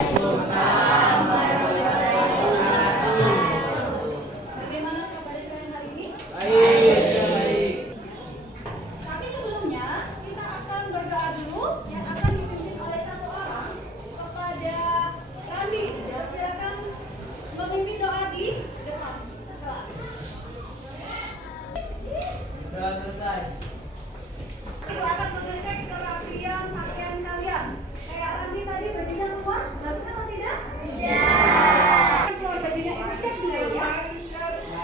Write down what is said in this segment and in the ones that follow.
Bagaimana kabar kalian hari ini? Baik. Tapi sebelumnya kita akan berdoa dulu yang akan dipimpin oleh satu orang kepada Randi. Dan silakan memimpin doa di depan. Sudah selesai. Silakan mengecek kerapian pakaian kalian. Kayak Randi tadi bajunya keluar, bagus atau tidak? Iya. Keluar bajunya itu cek dulu ya.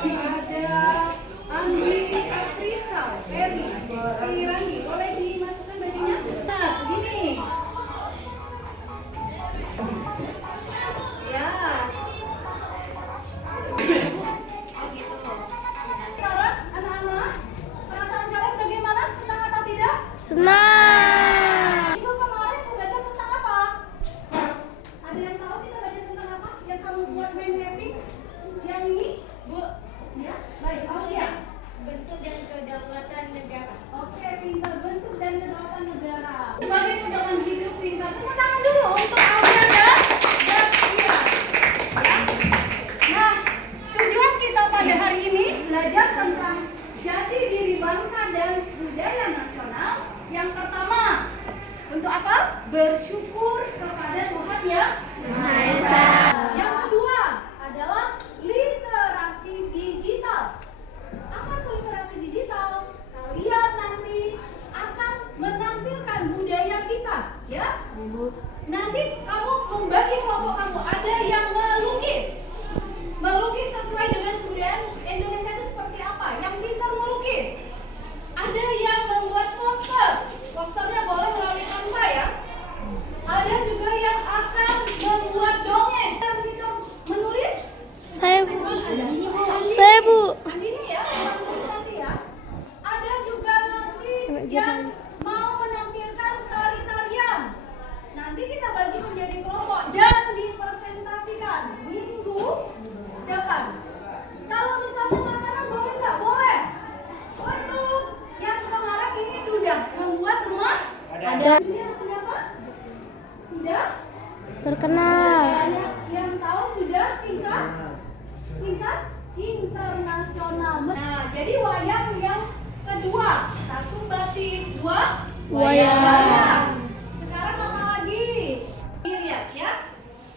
Ada Andri, Aprisal, Ferry, si Randi. Boleh dimasukkan bajunya? Nah, begini. Ya. Oh gitu. Sekarang anak-anak, perasaan kalian bagaimana? Senang atau tidak? Senang. Minggu kemarin mau belajar tentang apa? Ada yang tahu kita belajar tentang apa? Yang kamu buat main mapping? Yang ini? Bu? Ya? Baik, oh ya. Bentuk dan kedaulatan negara. Oke, pintar bentuk dan kedaulatan negara. Sebagai pedoman hidup pintar, tepuk tangan dulu untuk Alfian dan Ira. Ya. Nah, tujuan kita pada hari ini belajar tentang jati diri bangsa dan budaya nasional. Yang pertama, untuk apa? Bersyukur kepada Tuhan Yang Maha Esa. Yang kedua adalah literasi digital. Apa itu literasi digital? Kalian nanti akan menampilkan budaya kita, ya? Nanti kamu membagi kelompok kamu. Ada yang melukis sesuai dengan kebudayaan Indonesia itu seperti apa? Yang pintar melukis. Ada yang membuat posternya boleh melalui Canva ya. Ada juga yang akan membuat dongeng. Yang pintar menulis. Saya Bu. Andini ya, yang menulis nanti ya. Ada juga nanti yang mau menampilkan tari-tarian. Nanti kita bagi menjadi kelompok dan dipresentasikan minggu depan. Kalau misalnya makanan boleh nggak? Boleh. Untuk yang kemarin ini sudah membuat rumah Ada. Ini maksudnya apa? Sudah? Terkenal. Banyak yang tahu sudah tingkat internasional. Nah, jadi wayang yang kedua, satu batik, dua Wayang. Sekarang apa lagi? Lihat ya.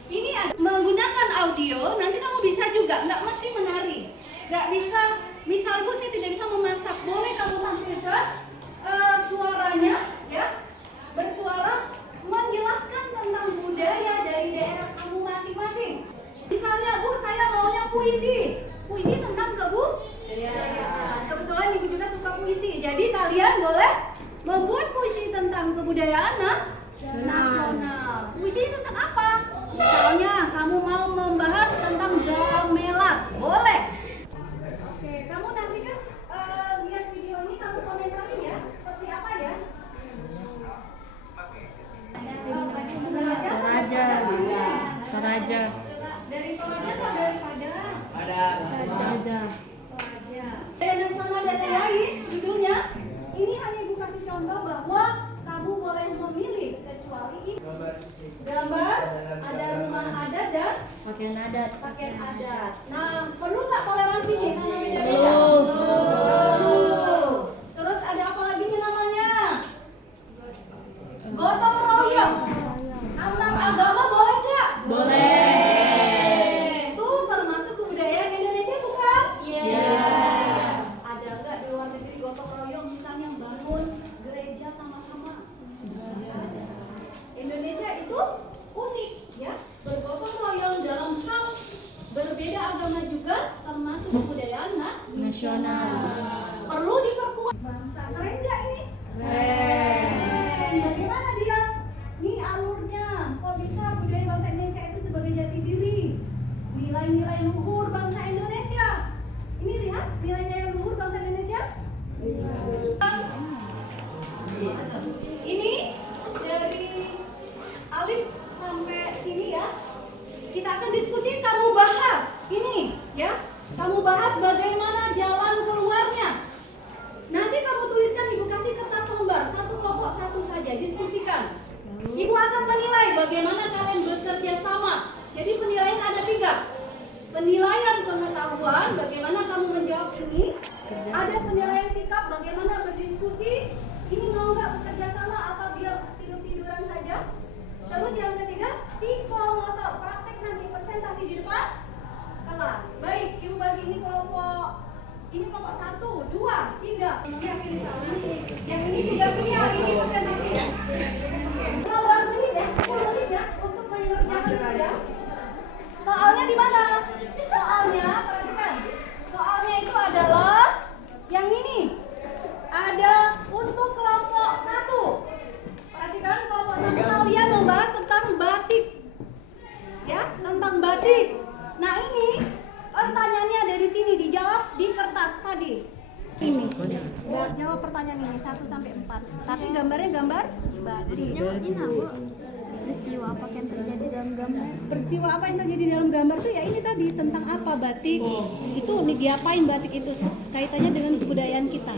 Ini ada menggunakan audio. Nanti kamu bisa juga, nggak mesti menari. Nggak bisa. Misal Bu, saya tidak bisa memasak. Boleh kamu tampilkan suaranya, ya. Bersuara menjelaskan tentang budaya dari daerah kamu masing-masing. Misalnya Bu, saya maunya puisi. Puisi tentang kebudayaan. Kebetulan Ibu juga suka puisi. Jadi kalian boleh membuat puisi tentang kebudayaan nasional. Puisi tentang apa? Misalnya kamu mau membahas tentang gamelan. Boleh. Oke, kamu nanti kan lihat video ini kamu komentarin ya. Seperti apa ya? Toraja. Dari Toraja atau dari Padang? Ada. Toraja. Toraja. Budaya nasional dan yang lain judulnya. Ini hanya Ibu kasih contoh bahwa kamu boleh memilih kecuali ini. Gambar, ada rumah adat dan Pakaian adat. pakaian adat. Nah, perlu nggak toleransinya karena beda-beda? Perlu. Perlu. Terus ada apa lagi nih namanya? Gotong royong. Antar agama boleh nggak? Boleh. Itu termasuk kebudayaan Indonesia bukan? Iya. Ada nggak di luar negeri gotong royong misalnya bangun gereja sama-sama? Indonesia itu unik ya, bergotong royong dalam hal berbeda agama juga termasuk kebudayaan Nasional. Perlu diperkuat. Bangsa keren nggak ini? Keren. Bagaimana dia? Nih alurnya, kok bisa budaya bangsa Indonesia itu sebagai jati diri? Nilai-nilai luhur bangsa Indonesia. Ini lihat nilai-nilai luhur bangsa Indonesia. Ini dari alif sampai sini ya. Kita akan diskusi, kamu bahas ini ya. Kamu bahas bagaimana jalan keluarnya. penilaian pengetahuan, bagaimana kamu menjawab ini. Ada penilaian sikap, bagaimana berdiskusi. Ini mau nggak bekerja sama atau dia tidur-tiduran saja. Terus yang ketiga, psikomotor, praktek nanti presentasi di depan kelas. Baik, ibu bagi ini kelompok. Ini kelompok 1, 2, 3. Yang ini salah nih. Yang ini tidak punya, ini presentasi ya. 15 menit ya, 10 menit ya untuk mengerjakan itu ya. Soalnya di mana? Soalnya, perhatikan. Soalnya itu adalah yang ini. Ada untuk kelompok 1. Perhatikan kelompok 1 kalian membahas tentang batik. Ya, tentang batik. Nah, ini pertanyaannya dari sini dijawab di kertas tadi. Ini. Jawab pertanyaan ini 1 sampai 4. Tapi gambarnya gambar batik. Ini Bu. Peristiwa apa yang terjadi dalam gambar? Peristiwa apa yang terjadi dalam gambar tuh ya ini tadi tentang apa batik. Itu diapain batik itu kaitannya dengan kebudayaan kita.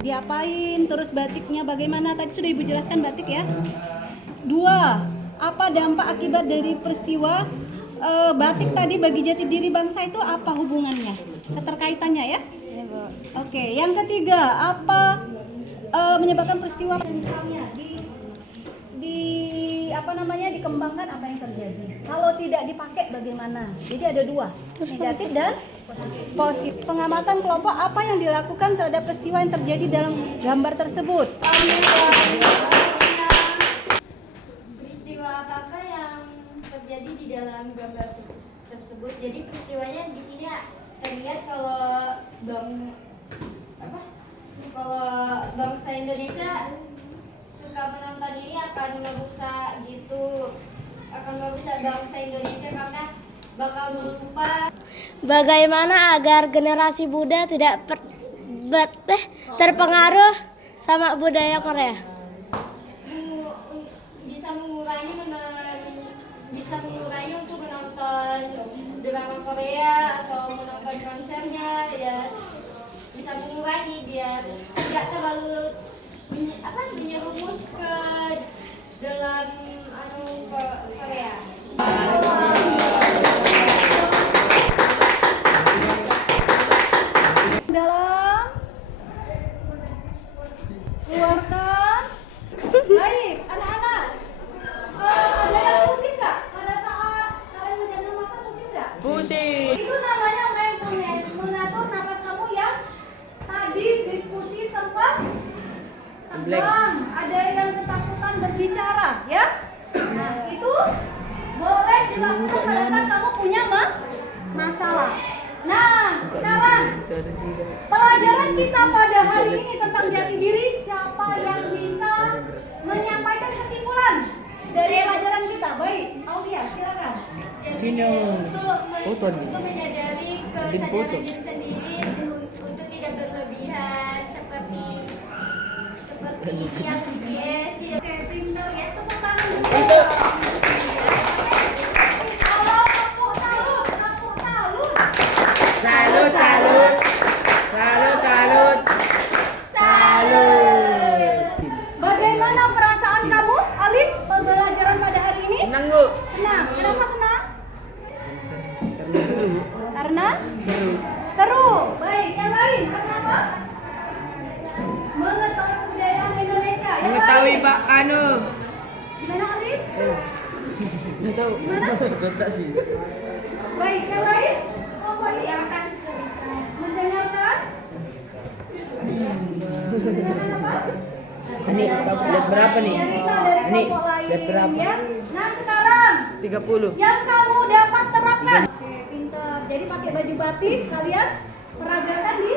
Diapain, terus batiknya bagaimana? Tadi sudah Ibu jelaskan batik ya. 2. Apa dampak akibat dari peristiwa batik tadi bagi jati diri bangsa itu apa hubungannya? Keterkaitannya ya? Iya, Bu. Oke, yang ketiga, apa menyebabkan peristiwa misalnya dikembangkan apa yang terjadi? Kalau tidak dipakai bagaimana? Jadi ada 2, negatif dan positif. Pengamatan kelompok apa yang dilakukan terhadap peristiwa yang terjadi dalam gambar tersebut? Peristiwa apa yang terjadi di dalam gambar tersebut? Jadi peristiwanya di sini terlihat kalau bangsa Indonesia suka menonton ini akan merusak gitu, akan merusak bangsa Indonesia karena bakal lupa. Bagaimana agar generasi muda tidak terpengaruh sama budaya Korea? Bisa mengurangi untuk menonton drama Korea atau menonton konsernya ya, bisa mengurangi biar tidak terlalu menyerumus ke dalam Korea. Dalam keluarkan. Baik, anak-anak. Ada yang pusing nggak pada saat kalian menjaga mata, pusing nggak? Pusing. Itu namanya mindfulness, mengatur napas kamu yang tadi diskusi sempat tegang, ada yang ketakutan berbicara, ya? Nah, itu boleh dilakukan pada saat kamu punya masalah. Nah, sekarang pelajaran kita pada hari ini tentang jati diri, siapa yang bisa menyampaikan kesimpulan dari pelajaran kita? Baik, Aulia, silakan. Sini. Untuk menyadari kesadaran diri sendiri, untuk tidak berlebihan seperti yang BTS. Oke, pinter ya, tepuk tangan dulu. Kalau tepuk salut. Salut, salut. Salut, salut. Salut. Bagaimana perasaan kamu, Alif, pembelajaran pada hari ini? Senang, Bu. Senang. Kenapa senang? Karena seru. Karena Seru. seru. Baik, yang lain karena apa? Mengetahui kebudayaan Indonesia. Yang Mengetahui lain? Pak Anu. Gimana, Alif? Nggak tahu. Gimana? Kota sih. Baik, yang lain? Kelompok ini akan mendengarkan. Mendengarkan apa? Ini lihat berapa nih? Cerita dari Ini kelompok lain, lihat berapa? ya. Nah, sekarang 30. yang kamu dapat terapkan. Oke, pinter. Jadi pakai baju batik, kalian peragakan di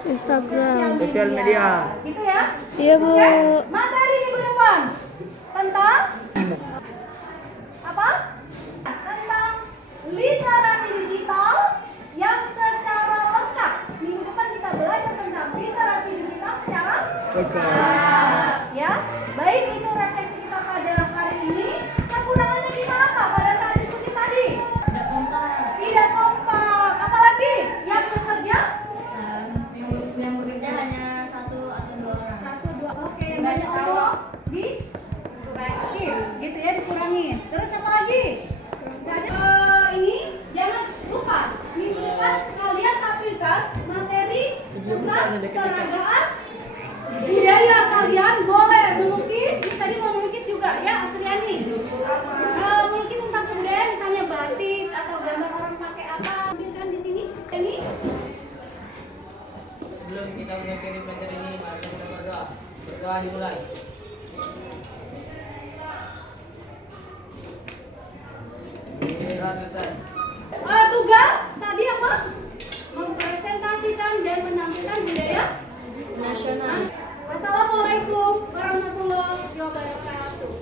Instagram. Sosial media. Gitu ya? Iya, Bu. Oke, materi minggu depan tentang apa? Tentang literasi digital yang secara lengkap. Minggu depan kita belajar tentang literasi digital secara lengkap. Ya, baik itu refleksi kita pada hari ini. Kekurangannya di mana pada saat diskusi tadi? Tidak kompak. Apalagi yang bekerja? Yang bekerja hanya 1 atau 2 orang. 1, 2. Oke, banyak omong di skip, gitu ya. ya nih. Mungkin tentang kebudayaan misalnya batik atau gambar orang pakai apa, tampilkan di sini. Ini. Sebelum kita mengakhiri pelajaran ini, mari kita berdoa. Berdoa dimulai. Selesai. Tugas tadi apa? Mempresentasikan dan menampilkan budaya nasional. Wassalamualaikum warahmatullahi wabarakatuh.